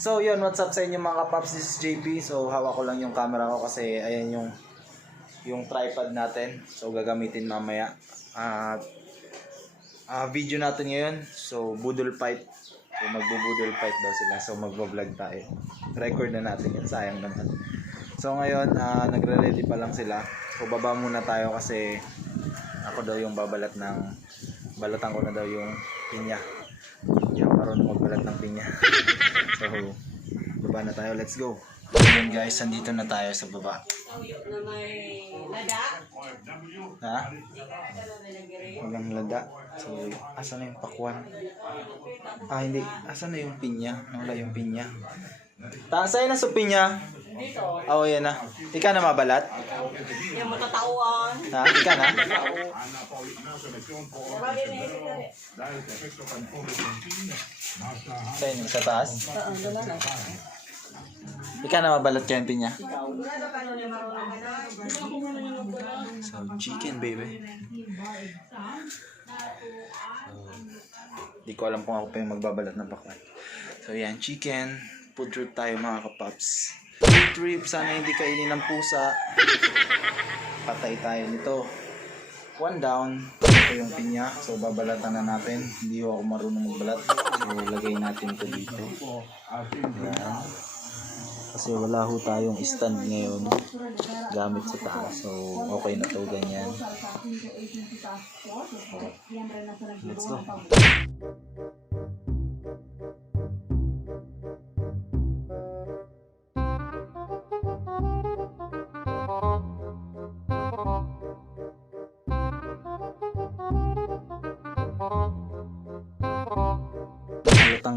So yun, what's up sa inyo mga kapaps, this is JP. So hawak ko lang yung camera ko kasi ayan yung tripod natin. So gagamitin mamaya. Video natin ngayon. So budol fight. So magbubudol fight daw sila. So magbo-vlog tayo. Record na natin yun, sayang naman. So ngayon, nagre-ready pa lang sila. So baba muna tayo kasi ako daw yung balatan ko na daw yung pinya. Hindi ako marunong magbalat ng pinya. So baba na tayo, let's go. Ayan guys, andito na tayo sa baba. Na may lada. Ha? Walang lada. So asan na yung pakwan? Hindi, asan na yung pinya? Wala yung pinya. Sa'yo na sa pinya? Dito. Oo, yan na. Ika na mabalat? Yung matatauan. Ha? Ika na? Sa'yo na sa taas? Ika na mabalat ka yung pinya? So, chicken baby. Di ko alam kung ako pa yung magbabalat ng pakwan. So yan, chicken. Food trip tayo mga kapaps. Food trip, sana hindi kainin ng pusa. Patay tayo nito. One down. Ito yung pinya. So babalatan na natin. Hindi ako marunong magbalat. So lagay natin ito dito. Yan. Kasi wala ho tayong stand ngayon gamit sa taas. So okay na to, ganyan. So, let's go.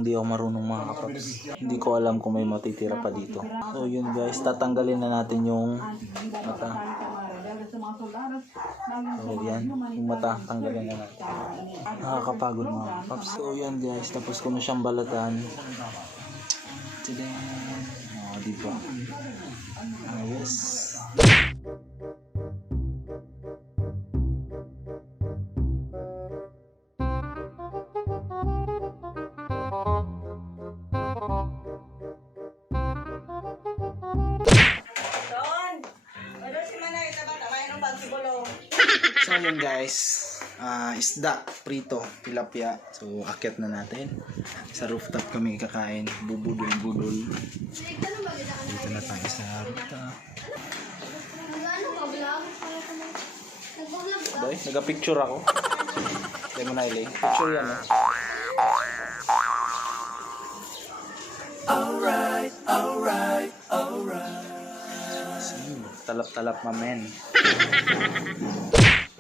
Di ako marunong mga kapaps. Hindi ko alam kung may matitira pa dito. So yun guys, tatanggalin na natin yung mata. So yan, yung mata, tanggalin na natin. Nakakapagod mga kapaps. So yan guys, tapos ko na siyang balatan. Diba? Yes. So yun guys, isda, prito, tilapia. So akyat na natin. Sa rooftop kami kakain, bubudol-budol. Dito na tayo sa rooftop. Boy, nagka-picture ako. Tayo mo na ilay. Picture yan eh. Alright. Talap-talap mamen.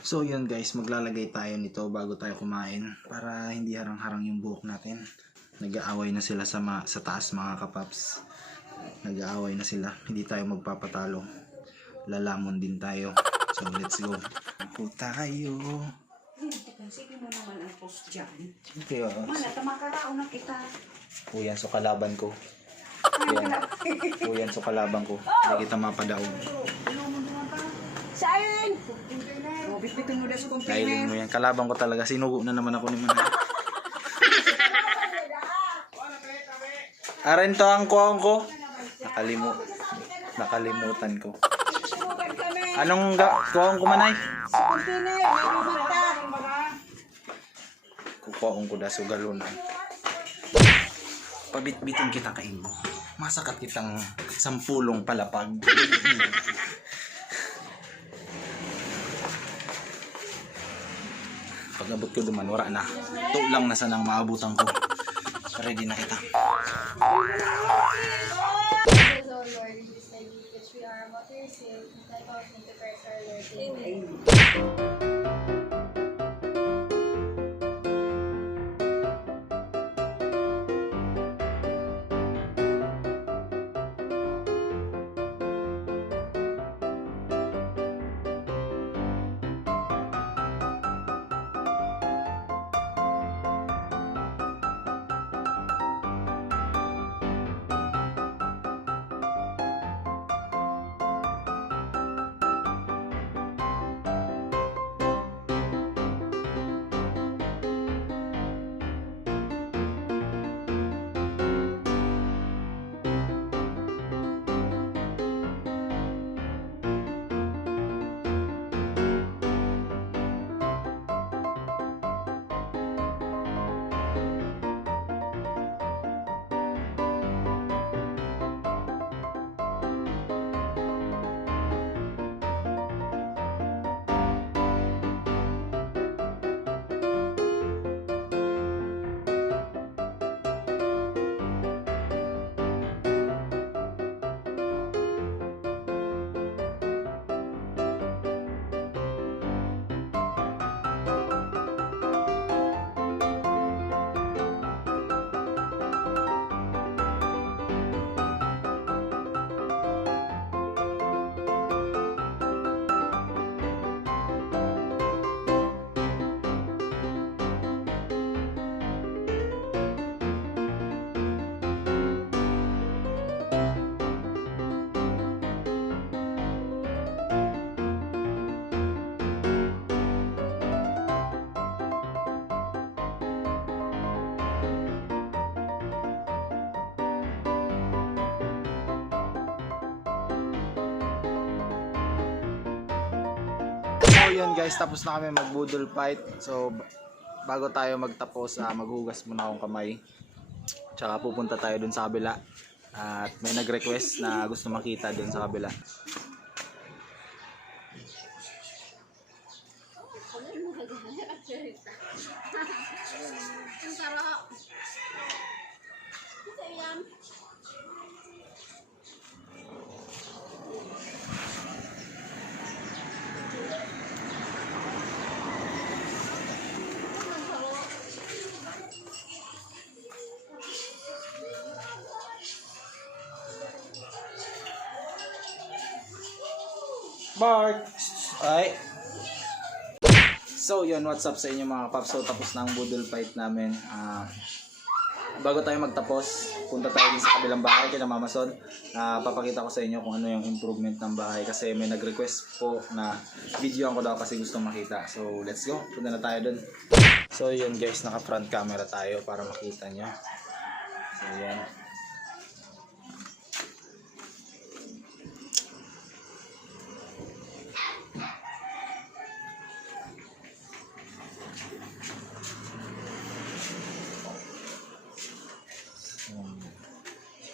So yun guys, maglalagay tayo nito bago tayo kumain para hindi harang-harang yung buhok natin. Nag-aaway na sila sa taas mga kapaps. Nag-aaway na sila, hindi tayo magpapatalo. Lalamon din tayo. So let's go. Ako tayo. Sige mo naman ang post dyan. Okay, Mana, tamakaraon na kita. Uyan, so kalaban ko. Uyan, so kalaban ko. Hindi kita mapadaog. Sain! Bispitin mo na sa container. Kailin mo yan. Kalaban ko talaga. Sinugo na naman ako ni Manay. Arento ang kuwang ko. Nakalimutan ko. Anong kuwang ko Manay? Sa container, may lumata. Kukuwang ko da sugalunan. Pabit-bitin kita kain mo. Masakat kitang sampulong palapag. Pag abot ko duman, wala na. Ito lang na sanang maabutan ko. Ready na kita. yun guys, tapos na kami magbudol fight. So bago tayo magtapos, maghugas muna akong kamay. Tsaka pupunta tayo dun sa kabila. At may nag-request na gusto makita dun sa kabila. Ang sarap. Ito yan. Bart! Ay! So yun, what's up sa inyo mga paps? So tapos na ang budol fight namin. Bago tayo magtapos, punta tayo din sa kabilang bahay kay Mama Son. Papakita ko sa inyo kung ano yung improvement ng bahay kasi may nag-request po na videoan ko daw kasi gusto makita. So let's go, punta na tayo dun. So yun guys, naka front camera tayo para makita nyo. So yan.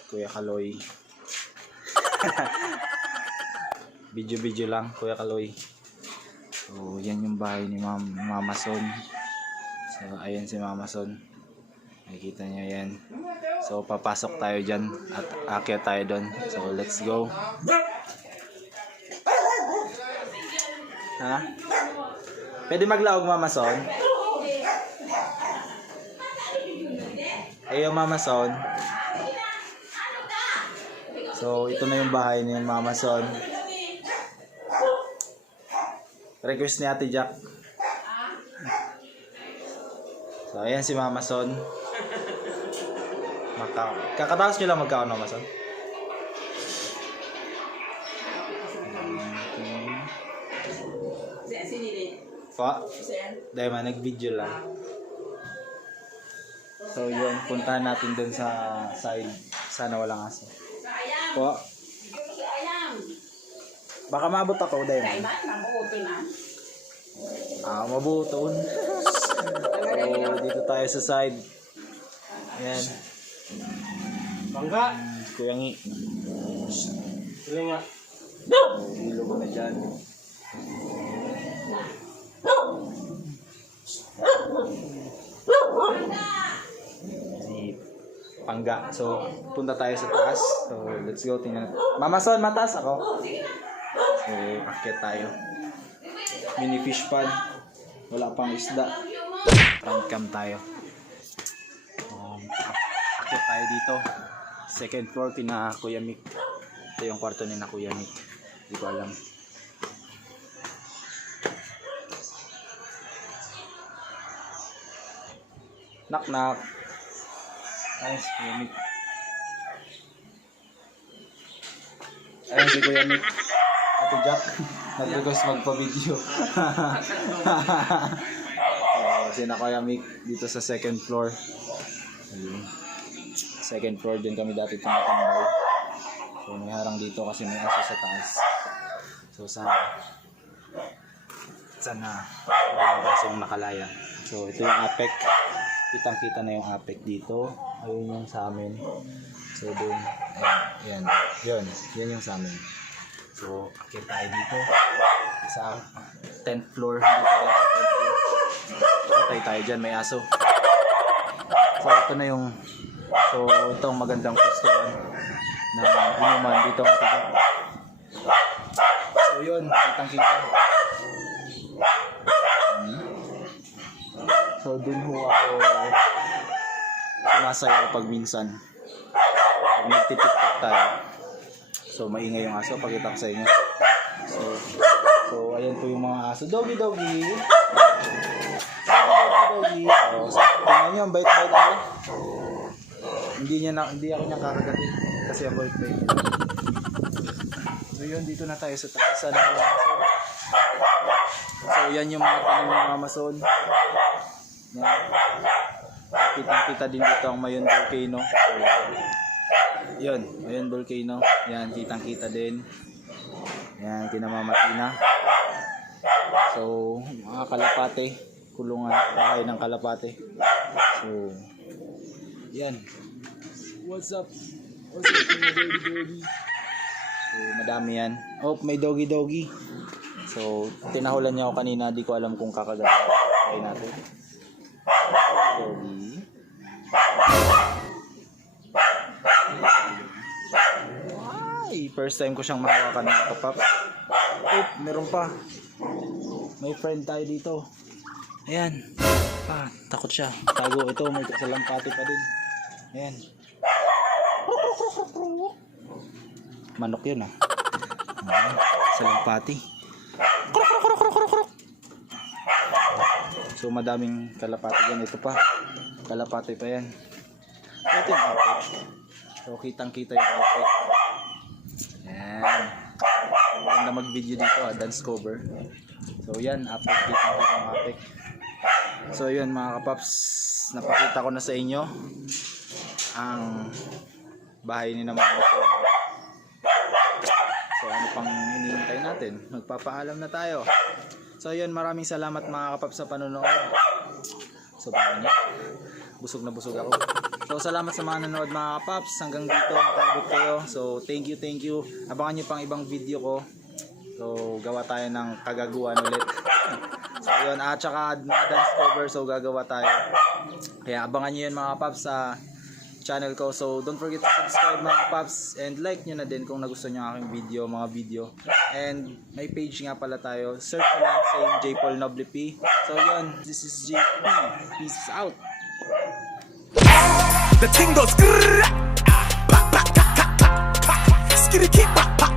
Kuya Kaloy. Video lang, Kuya Kaloy. So, yan yung bahay ni Mama Son. So, ayan si Mama Son. Nakikita niyo yan. So, papasok tayo dyan at aakyat tayo doon. So, let's go. Ha? Pwede maglaog, Mama Son? Ayaw, Mama Son. So, ito na yung bahay ni Mama Son. Request ni Ate Jack. So, ayan si Mama Son. Kakataas nyo lang magkaon, Mama Son. Pa? Dahil man, nag-video lang. So, yun. Puntahan natin dun sa side. Sana walang aso. Po. Baka maabot ako dahil. Mabuton. So, dito tayo sa side. Ayan. Bangga. Kuya Ngi. Sila nga. Hilo ko na dyan. Si Pangga. So, punta tayo sa taas. So, let's go. Tingnan. Mama Son, mataas ako. So, akyat tayo. Mini fish pond. Wala pang isda. Front cam tayo. Akyat tayo dito. Second floor, kina Kuya Mick. Ito yung kwarto ni na Kuya Mick. Hindi ko alam. Knock knock. Nice, Kuya Mick. Ayun si Kuya Mick. Ate Jack, nag-request magpa-video. So, sina Kuya Mick dito sa second floor. Ayun. Second floor din kami dati tumatambay. So may harang dito kasi may aso sa taas. So sana walang asong nakalaya. So ito yung apek. Kitang-kita na yung apek dito. Ayun yung sa amin. So dun, yan. Yan yung sa amin. So akit tayo dito sa 10th floor. Patay tayo dyan, may aso. So ito na yung, so itong magandang pwestuhan na inuman dito ang tigang. So yun, kitang-kita. So dun ho ako sumasayaw pag minsan. Pag nagtitiktok tayo. So maingay yung aso, pakita ko sa inyo. So ayan po yung mga aso. Doggy. Doggy. Oh, so tingnan nyo, ang bait-bait ako. Hindi ako niya kakagatin kasi ang bait-bait. So yun, dito na tayo sa taas. Sana walang aso. So yan yung mga tanim ng Mama Son. Yan. Kitang-kita din dito ang Mayon Volcano. So, yun, Mayon Volcano. Yan, kitang-kita din. Yan, kinamamatina. So, mga kalapate, kulungan, bahay ng kalapate. So, yan. What's up? What's up, mga doggy? So, madami yan. Oh, may doggy. So, tinahulan niya ako kanina. Di ko alam kung kakagat. Try natin. Doggy. Ay, first time ko siyang mahawakan mga kapaps. Oh, meron pa. May friend tayo dito. Ayan. Takot siya. Tago ito. May salampati pa din. Ayan. Manok yun ah. Ayan. Salampati. So madaming kalapati yan. Ito pa. Kalapati pa yan. Ito yung outfit. So kitang kita yung outfit. Ayan. Ganda mag-video dito ah. Dance cover. So yan. Update dito ng outfit. So yun mga kapaps. Napakita ko na sa inyo ang bahay ni naman. So ano pang hinihintay natin? Magpapaalam na tayo. So yun, maraming salamat mga kapaps sa panonood. So busog na busog ako. So salamat sa mga nanonood mga kapaps. Hanggang dito nakabot kayo. So thank you. Abangan nyo pang ibang video ko. So gawa tayo ng kagaguan ulit. So yun, at saka dance cover. So gagawa tayo. Kaya abangan nyo yun mga kapaps sa channel ko. So don't forget to subscribe mga kapaps. And like nyo na din kung nagustuhan nyo ang aking video, mga video. And may page nga pala tayo. Search na lang same J. Paul Noble P. So yun, this is JP. Peace out. The thing goes grrrr, pa pa pa pa pa, skitty keep pa pa.